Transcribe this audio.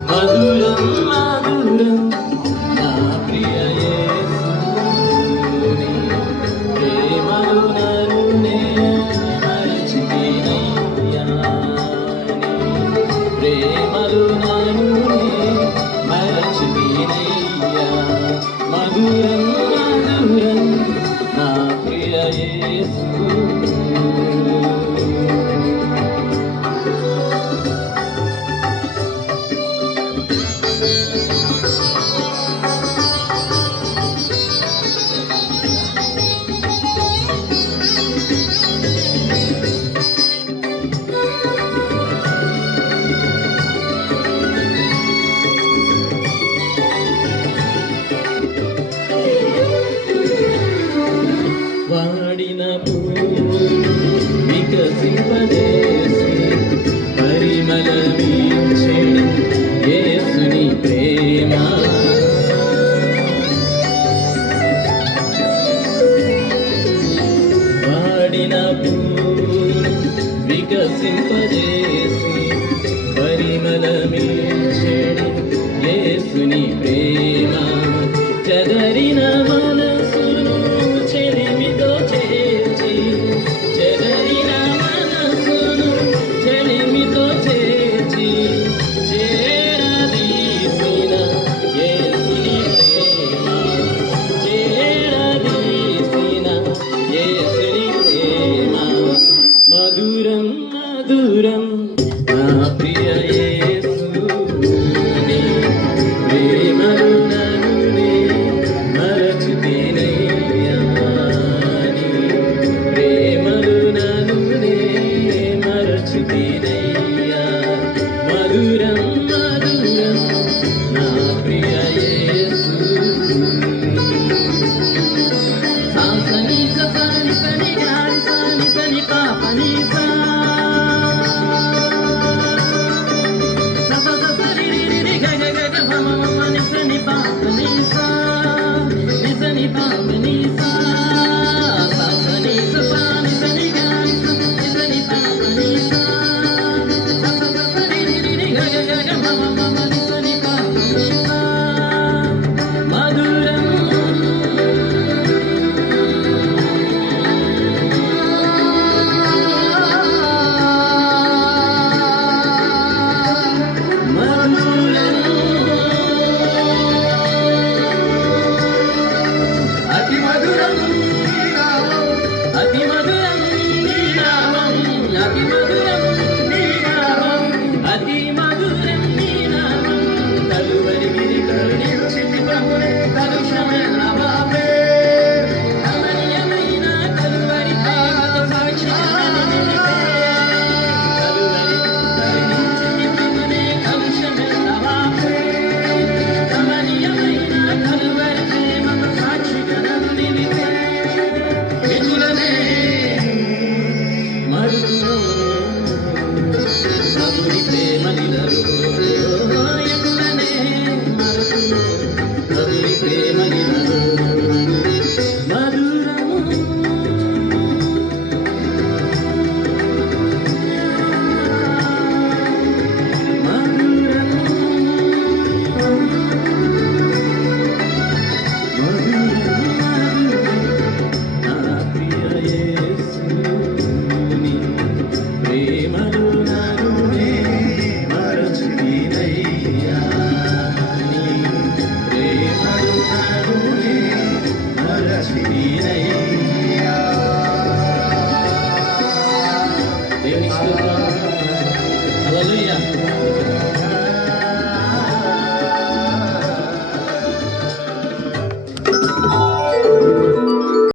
మధురం మధురం నా ప్రియ యేసుని ప్రేమలు నరునే మరచితినయ్యా ప్రేమలు నరునే మరచితినయ్యా మధురం మధురం నా ప్రియ యేసు వాడిన పూలు వికసింపజేసి పరిమళమించెను యేసుని ప్రేమ వాడిన పూలు వికసింపజేసి పరిమళమించెను యేసుని ప్రేమ చెదరిన మనసును చెలిమితో చేర్చి చెదరిన మనసును చెలిమితో చేర్చి చేరదీసిన యేసుని ప్రేమ చేరదీసిన యేసుని ప్రేమ మధురం మధురం నా ప్రియ యేసుని ప్రేమలు నరునే మరచితినయ్యా ప్రేమలు నరునే మరచితినయ్యా మధురం మధురం నా ప్రియ యేసు సాసని సని సని గాని సని సని పాపని సా దేవునికి స్తోత్రం హల్లెలూయా